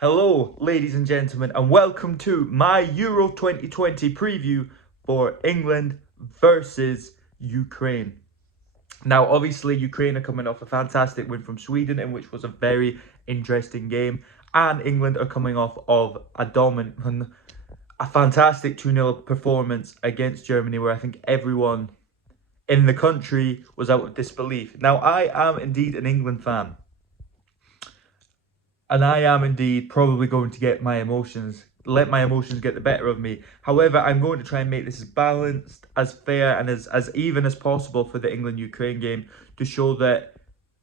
Hello, ladies and gentlemen, and welcome to my Euro 2020 preview for England versus Ukraine. Now, obviously, Ukraine are coming off a fantastic win from Sweden, in which was a very interesting game, and England are coming off of a fantastic 2-0 performance against Germany, where I think everyone in the country was out of disbelief. Now, I am indeed an England fan. And I am indeed probably going to let my emotions get the better of me. However, I'm going to try and make this as balanced, as fair, and as even as possible for the England-Ukraine game to show that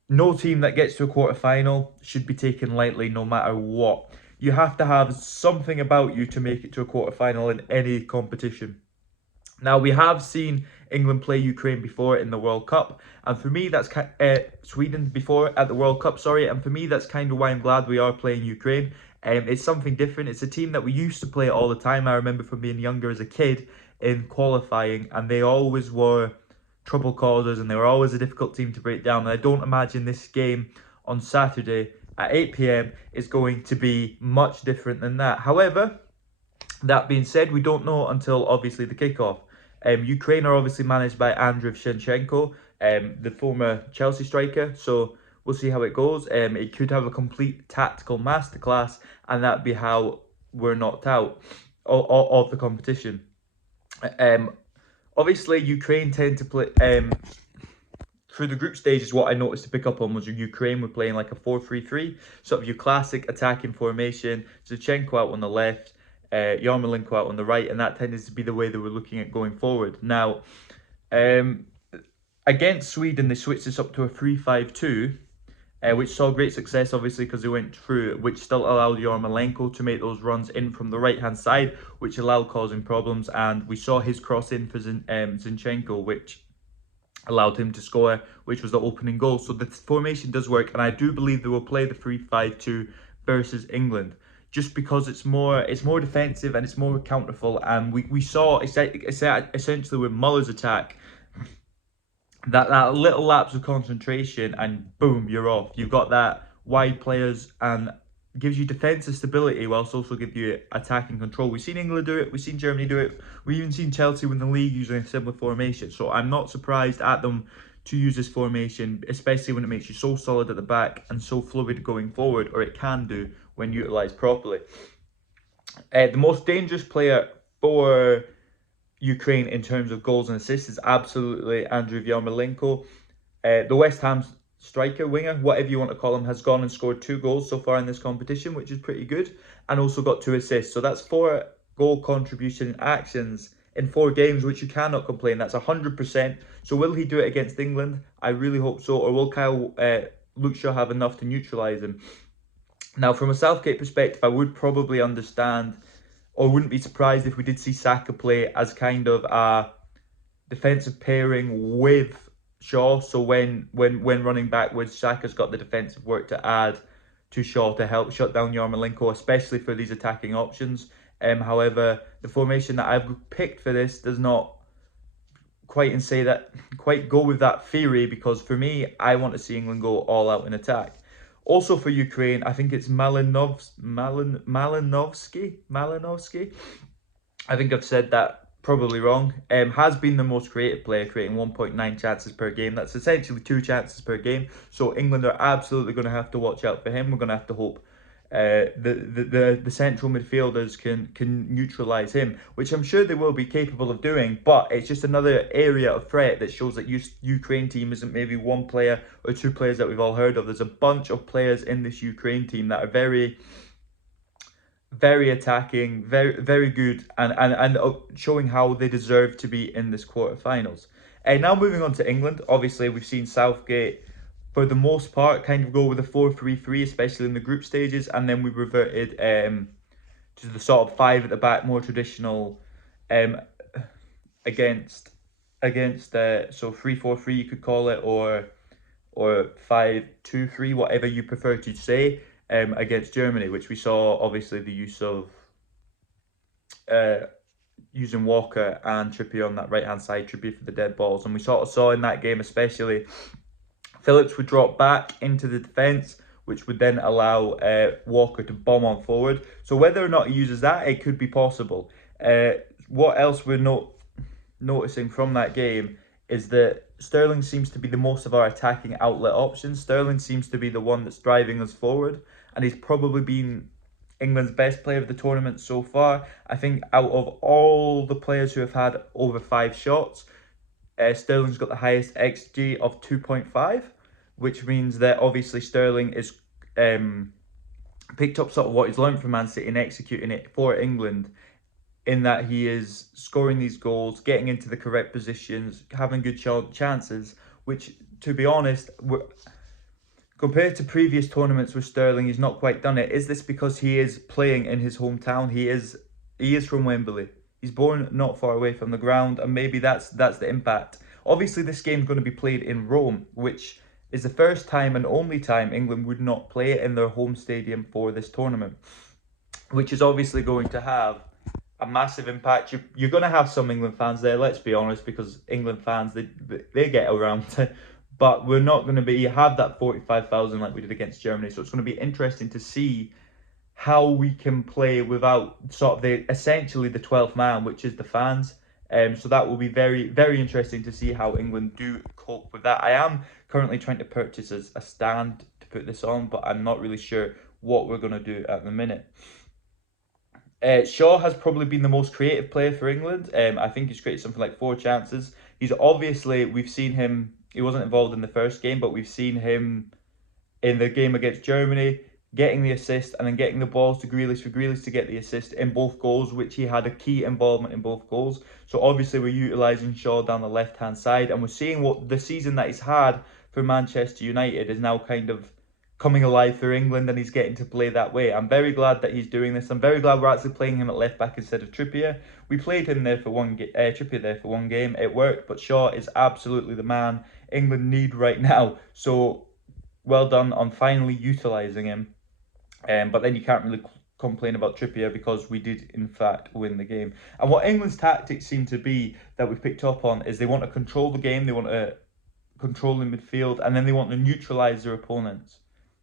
no team that gets to a quarter-final should be taken lightly no matter what. You have to have something about you to make it to a quarter-final in any competition. Now, we have seen England play Ukraine before in the World Cup, and for me, that's Sweden before at the World Cup, sorry, and for me, that's kind of why I'm glad we are playing Ukraine. It's something different. It's a team that we used to play all the time. I remember from being younger as a kid in qualifying, and they always were trouble causers, and they were always a difficult team to break down. And I don't imagine this game on Saturday at 8 p.m. is going to be much different than that. However, that being said, we don't know until obviously the kickoff. Ukraine are obviously managed by Andriy Shevchenko, the former Chelsea striker. So we'll see how it goes. It could have a complete tactical masterclass, and that'd be how we're knocked out of the competition. Obviously, Ukraine tend to play. Through the group stages, what I noticed to pick up on was Ukraine were playing like a 4-3-3, sort of your classic attacking formation. Zinchenko out on the left, Yarmolenko out on the right, and that tended to be the way they were looking at going forward. Now, against Sweden, they switched this up to a 3-5-2, which saw great success, obviously, because they went through, which still allowed Yarmolenko to make those runs in from the right-hand side, which allowed causing problems, and we saw his cross in for Zinchenko, which allowed him to score, which was the opening goal. So the formation does work, and I do believe they will play the 3-5-2 versus England, just because it's more defensive and it's more counterful. And we saw essentially with Muller's attack that little lapse of concentration, and boom, you're off. You've got that wide players and gives you defensive stability whilst also give you attacking control. We've seen England do it, we've seen Germany do it, we've even seen Chelsea win the league using a similar formation. So I'm not surprised at them to use this formation, especially when it makes you so solid at the back and so fluid going forward, or it can do when utilised properly. The most dangerous player for Ukraine in terms of goals and assists is absolutely Andriy Yarmolenko. The West Ham striker, winger, whatever you want to call him, has gone and scored 2 goals so far in this competition, which is pretty good, and also got 2 assists. So that's 4 goal contribution actions in 4 games, which you cannot complain. That's 100%. So will he do it against England? I really hope so. Or will Luke Shaw have enough to neutralise him? Now, from a Southgate perspective, I would probably understand, or wouldn't be surprised if we did see Saka play as kind of a defensive pairing with Shaw. So when running backwards, Saka's got the defensive work to add to Shaw to help shut down Yarmolenko, especially for these attacking options. However, the formation that I've picked for this does not quite go with that theory, because for me, I want to see England go all out in attack. Also for Ukraine, I think it's Malinovsky. I think I've said that probably wrong. Has been the most creative player, creating 1.9 chances per game. That's essentially 2 chances per game. So England are absolutely going to have to watch out for him. We're going to have to hope the central midfielders can neutralise him, which I'm sure they will be capable of doing. But it's just another area of threat that shows that Ukraine team isn't maybe 1 player or 2 players that we've all heard of. There's a bunch of players in this Ukraine team that are very attacking, very good, and showing how they deserve to be in this quarterfinals. And now moving on to England, obviously we've seen Southgate for the most part kind of go with a 4-3-3, especially in the group stages, and then we reverted to the sort of 5 at the back, more traditional, against so 3-4-3 you could call it, or 5-2-3, whatever you prefer to say. Against Germany, which we saw obviously the use of using Walker and Trippier on that right-hand side, Trippier for the dead balls. And we sort of saw in that game especially, Phillips would drop back into the defence which would then allow Walker to bomb on forward. So whether or not he uses that, it could be possible. What else we're noticing from that game is that Sterling seems to be the most of our attacking outlet options. Sterling seems to be the one that's driving us forward, and he's probably been England's best player of the tournament so far. I think out of all the players who have had over 5 shots, Sterling's got the highest XG of 2.5, which means that obviously Sterling is picked up sort of what he's learned from Man City and executing it for England, in that he is scoring these goals, getting into the correct positions, having good chances, which, to be honest, compared to previous tournaments with Sterling, he's not quite done it. Is this because he is playing in his hometown? He is from Wembley. He's born not far away from the ground, and maybe that's the impact. Obviously, this game's going to be played in Rome, which is the first time and only time England would not play it in their home stadium for this tournament, which is obviously going to have a massive impact. You're going to have some England fans there, let's be honest, because England fans, they get around. But we're not going to have that 45,000 like we did against Germany. So it's going to be interesting to see how we can play without sort of essentially the 12th man, which is the fans. So that will be very, very interesting to see how England do cope with that. I am currently trying to purchase a stand to put this on, but I'm not really sure what we're going to do at the minute. Shaw has probably been the most creative player for England. I think he's created something like 4 chances. We've seen him, he wasn't involved in the first game, but we've seen him in the game against Germany, getting the assist and then getting the balls to Grealish for Grealish to get the assist in both goals, which he had a key involvement in both goals. So obviously we're utilising Shaw down the left-hand side, and we're seeing what the season that he's had for Manchester United is now kind of coming alive for England, and he's getting to play that way. I'm very glad that he's doing this. I'm very glad we're actually playing him at left back instead of Trippier. We played him there for Trippier there for one game. It worked, but Shaw is absolutely the man England need right now. So well done on finally utilising him. But then you can't really complain about Trippier because we did in fact win the game. And what England's tactics seem to be that we've picked up on is they want to control the game, they want to control the midfield, and then they want to neutralise their opponents.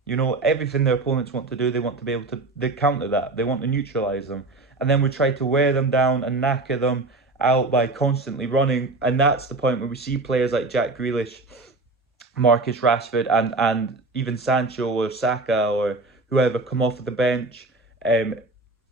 You know, everything their opponents want to do, they want to be able to counter that. They want to neutralise them. And then we try to wear them down and knacker them out by constantly running. And that's the point where we see players like Jack Grealish, Marcus Rashford, and even Sancho or Saka or whoever come off of the bench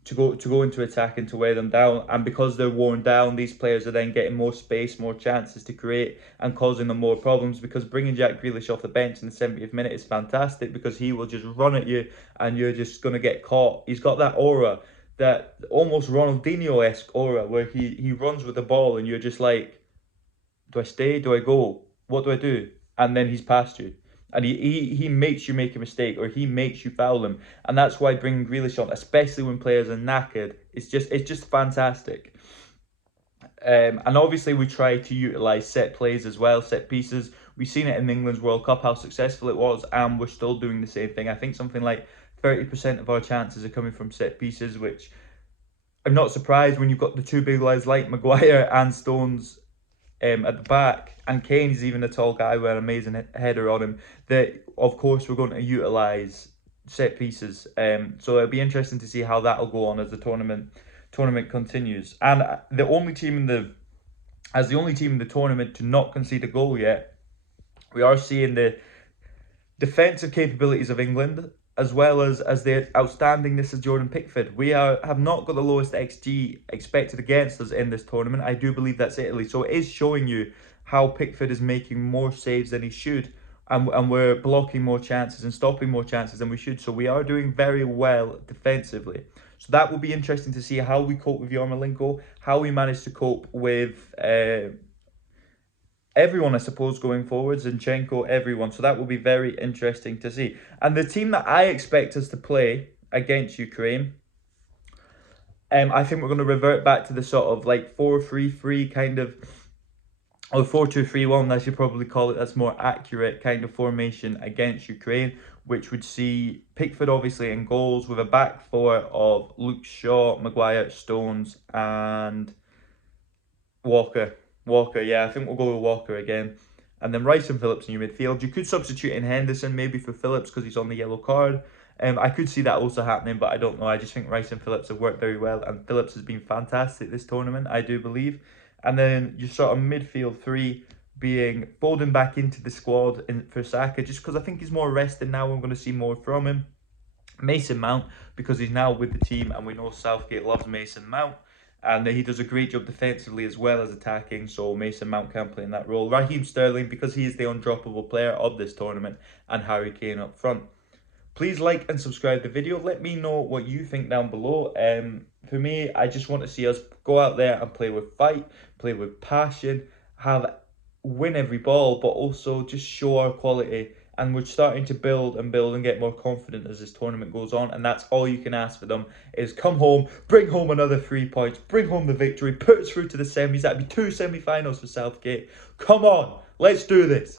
to go into attack and to wear them down. And because they're worn down, these players are then getting more space, more chances to create, and causing them more problems, because bringing Jack Grealish off the bench in the 70th minute is fantastic, because he will just run at you and you're just going to get caught. He's got that aura, that almost Ronaldinho-esque aura, where he runs with the ball and you're just like, do I stay? Do I go? What do I do? And then he's past you. And he makes you make a mistake, or he makes you foul him. And that's why bringing Grealish on, especially when players are knackered, it's just fantastic. And obviously we try to utilise set plays as well, set pieces. We've seen it in England's World Cup, how successful it was, and we're still doing the same thing. I think something like 30% of our chances are coming from set pieces, which I'm not surprised when you've got the 2 big guys like Maguire and Stones at the back, and Kane's even a tall guy with an amazing header on him, that of course we're going to utilise set pieces. So it'll be interesting to see how that'll go on as the tournament continues. And the only team in the tournament to not concede a goal yet, we are seeing the defensive capabilities of England, as well as the outstandingness of Jordan Pickford. We have not got the lowest XG expected against us in this tournament. I do believe that's Italy. So it is showing you how Pickford is making more saves than he should, and we're blocking more chances and stopping more chances than we should. So we are doing very well defensively. So that will be interesting to see how we cope with Yarmolenko, how we manage to cope with everyone, I suppose, going forward, Zinchenko, everyone. So that will be very interesting to see. And the team that I expect us to play against Ukraine, I think we're going to revert back to the sort of like 4-3-3 kind of, or 4-2-3-1, I should probably call it. That's more accurate kind of formation against Ukraine, which would see Pickford obviously in goals, with a back four of Luke Shaw, Maguire, Stones, and Walker. Yeah, I think we'll go with Walker again. And then Rice and Phillips in your midfield. You could substitute in Henderson maybe for Phillips because he's on the yellow card. I could see that also happening, but I don't know. I just think Rice and Phillips have worked very well, and Phillips has been fantastic this tournament, I do believe. And then your sort of midfield three being Foden back into the squad for Saka, just because I think he's more rested now. I'm going to see more from him. Mason Mount, because he's now with the team, and we know Southgate loves Mason Mount. And he does a great job defensively as well as attacking, so Mason Mount can play in that role. Raheem Sterling, because he is the undroppable player of this tournament, and Harry Kane up front. Please like and subscribe the video. Let me know what you think down below. For me, I just want to see us go out there and play with fight, play with passion, win every ball, but also just show our quality. And we're starting to build and get more confident as this tournament goes on. And that's all you can ask for them, is come home, bring home another 3 points, bring home the victory, put us through to the semis. That'd be 2 semi-finals for Southgate. Come on, let's do this.